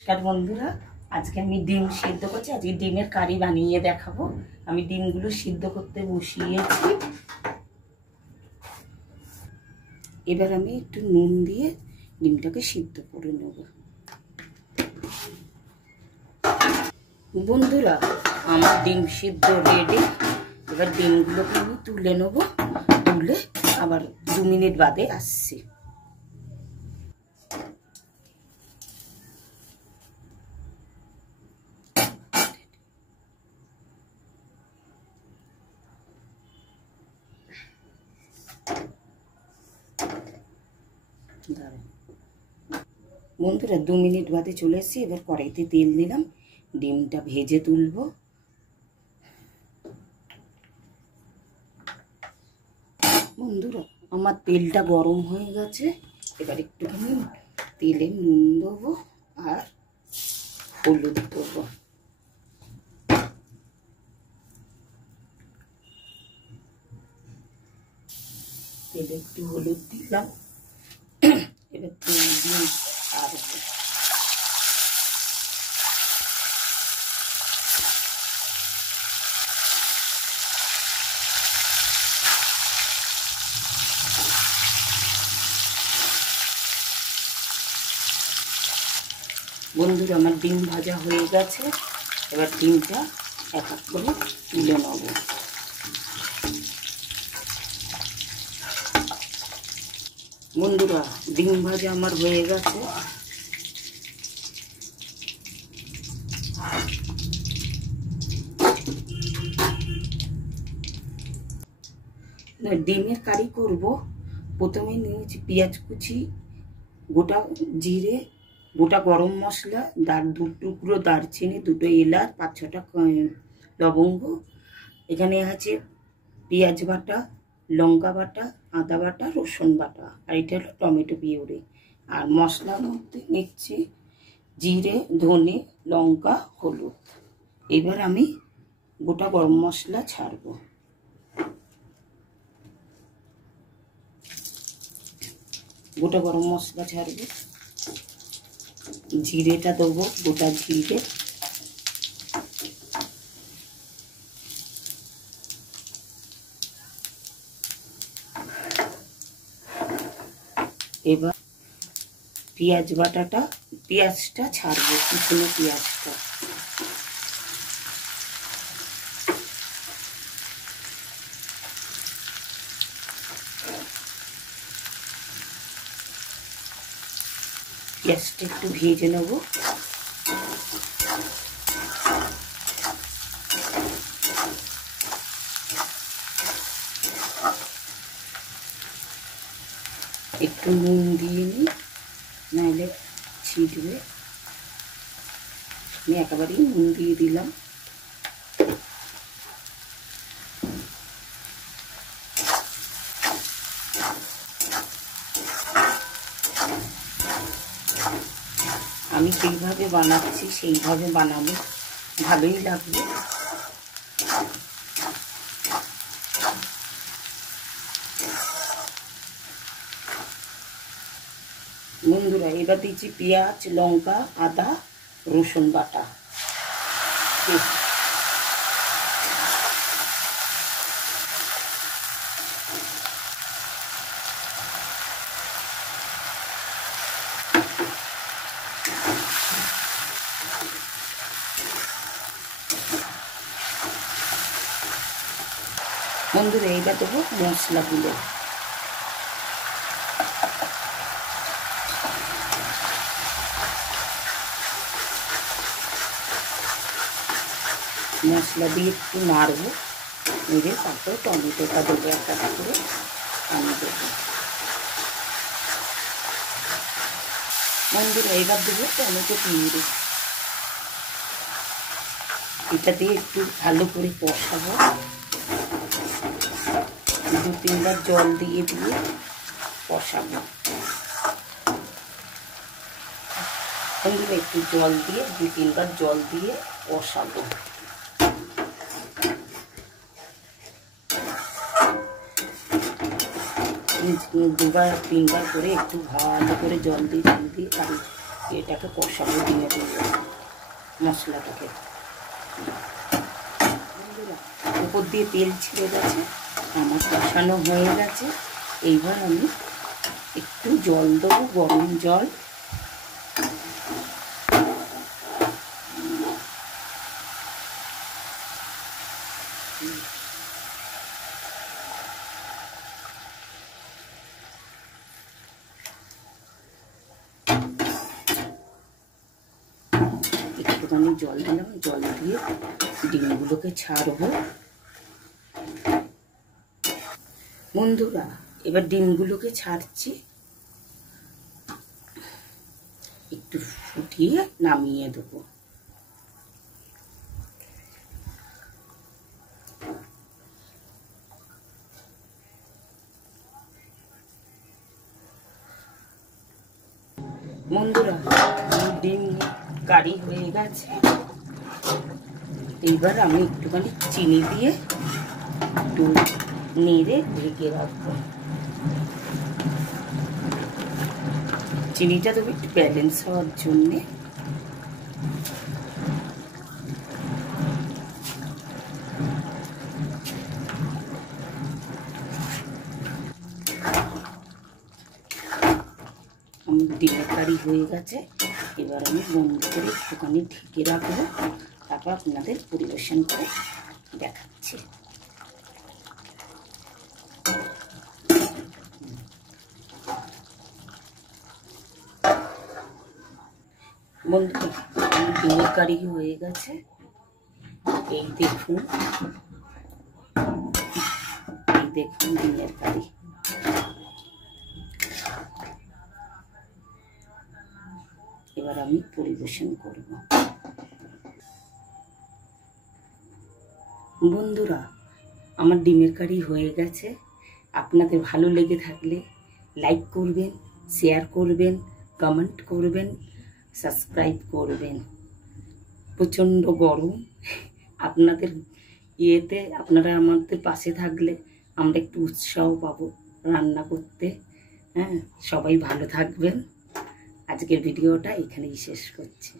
নমস্কার বন্ধুরা, আজকে আমি ডিম সিদ্ধ করছি। আজকে ডিমের কারি বানিয়ে দেখাবো। আমি ডিমগুলো সিদ্ধ করতে বসিয়েছি। এবার আমি একটু নুন দিয়ে ডিমটাকে সিদ্ধ করে নেব। বন্ধুরা, আমার ডিম সিদ্ধ রেডি। এবার ডিমগুলোকে আমি তুলে নেব। তুলে আবার 2 মিনিট বাদে আসছি। বন্ধুরা, 2 মিনিট বাদে চলে এসেছি। এবার কড়াইতে তেল দিলাম, ডিমটা ভেজে তুলবো। বন্ধুরা, আমার তেলটা গরম হয়ে গেছে। এবার একটুখানি তেলে নুন দেবো আর হলুদ দেবো। তেলে একটু হলুদ দিলাম। এবার তেল দিয়ে ছাড়বো। বন্ধুরা, আমার ডিম ভাজা হয়ে গেছে। এবার ডিমটা এক এক করে তুলে নেব। বন্ধুরা, ডিম ভাজা আমার হয়ে গেছে। ডিমের কারি করব। প্রথমে নিয়েছি পেঁয়াজ কুচি, গোটা জিরে, গোটা গরম মশলা, 2 টুকরো দারচিনি, 2টো এলাচ, 5-6টা লবঙ্গ। এখানে আছে পেঁয়াজ বাটা, লঙ্কা বাটা, আদা বাটা, রসুন বাটা, আর এটা হলো টমেটো পিউরি। আর মশলার মধ্যে নিচ্ছি জিরে, ধনে, লঙ্কা, হলুদ। এবার আমি গোটা গরম মশলা ছাড়বো। গোটা গরম মশলা ছাড়বো। জিরেটা দেবো, গোটা জিরে। এবার পেঁয়াজ বাটাটা, পেঁয়াজটা ছাড়বো, কুচনো পেঁয়াজটা। পেঁয়াজটা একটু ভেজে নেব। একটু নুন দিয়ে নিই, নাহলে ছিটবে। আমি একেবারেই নুন দিয়ে দিলাম। আমি যেইভাবে বানাচ্ছি সেইভাবে বানালে ভালোই লাগবে। বন্ধুরা, এবার দিচ্ছি পেঁয়াজ, লঙ্কা, আদা, রসুন বাটা। বন্ধুরা, এইবার দেবো মশলাগুলো। মশলা দিয়ে একটু নাড়বো। নেড়ে তারপরে টমেটোটা দেবো, একটা করে পানি দেবো। বন্ধুরা, এবার দেবো টমেটো পিউরি। এটা দিয়ে একটু ভালো করে কষাবো। 2-3 বার জল দিয়ে কষাবো। বন্ধুরা, একটু জল দিয়ে 2-3 বার জল দিয়ে কষাবো। 2-3 বার করে একটু ভালো করে জল দিয়ে এটাকে কষাবো ডিমের মশলাটাকে। উপর দিয়ে তেল ছিঁড়ে গেছে, আমার কষানো হয়ে গেছে। এইবার আমি একটু জল দেবো, গরম জল। একটুখানি জল দিলাম, জল দিয়ে ডিমগুলোকে ছাড়বো। বন্ধুরা, এবার ডিমগুলোকে ছাড়ছি, একটু ফুটিয়ে নামিয়ে দেবো। বন্ধুরা, ডিম কারি হয়ে গেছে। এইবার আমি একটুখানি চিনি দিয়ে একটু নেড়ে ঢেকে রাখবো। চিনিটা দেবো একটু ব্যালেন্স হওয়ার জন্যে। আমার ডিমের কারি হয়ে গেছে। এবার আমি বন্ধ করে একটুখানি ঢেকে রাখবো, তারপর আপনাদের পরিবেশন করে দেখাচ্ছি। বন্ধুরা, আমার ডিমের কারি হয়ে গেছে। এই দেখুন, এই দেখুন ডিমের কারি। এবার আমি পরিবেশন করব। বন্ধুরা, আমার ডিমের কারি হয়ে গেছে। আপনাদের ভালো লেগে থাকলে লাইক করবেন, শেয়ার করবেন, কমেন্ট করবেন, সাবস্ক্রাইব করবেন। প্রচণ্ড গরম, আপনাদের ইয়েতে আপনারা আমাদের পাশে থাকলে আমরা একটু উৎসাহ পাবো রান্না করতে। হ্যাঁ, সবাই ভালো থাকবেন। আজকের ভিডিওটা এখানেই শেষ করছি।